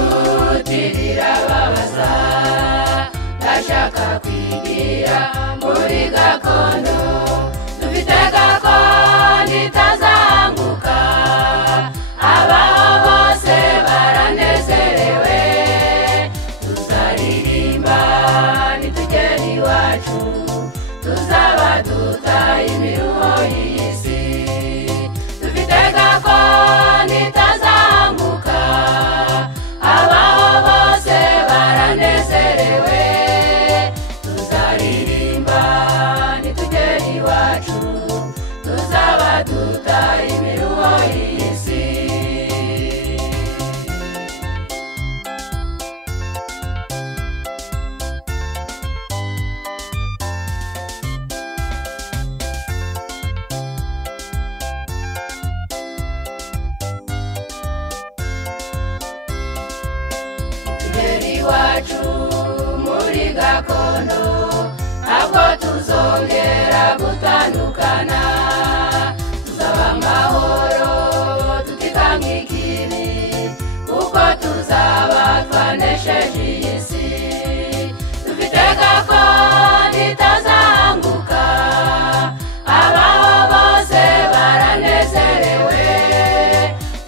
inshuti birababaza ndashaka kwigira muri gakondo dufite gakondo itazanguka abaho bose baranezerewe tuzaririmba nitugera iwacu tuzaba dutaye imiruho y'isi dufite gakondo itazanguka abaho bose baranezerewe tuzaririmba nitugera iwacu tuzaba dutaye imiruho y'isi iwacu muri gakondo ntabwo tuzongera gutandukana tuzaba amahoro tutikanga ikibi kuko tuzaba twanesheje iyi si dufite gakondo itazanguka abaho bose baranezerewe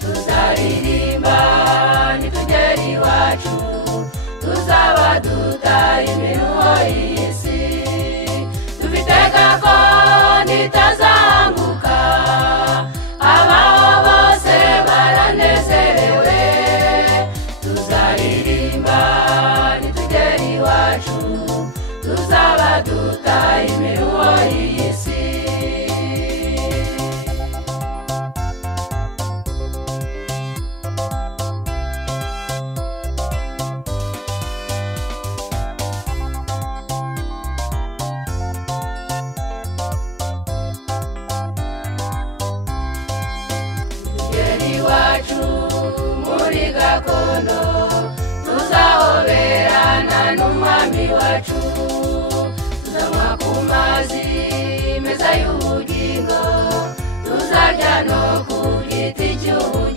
tuzaririmba nitugera iwacu tuzaba dutaye imiruho y'isi dufite gakondo itazanguka abaho bose baranezerewe tuzaririmba nitugera iwacu tuzaba dutaye imiruho y'isi iwacu muri gakondo tuzahoberana n'umwami wacu tuzanywa ku mazi meza y'ubugingo tuzarya no ku giti cy'ubugingo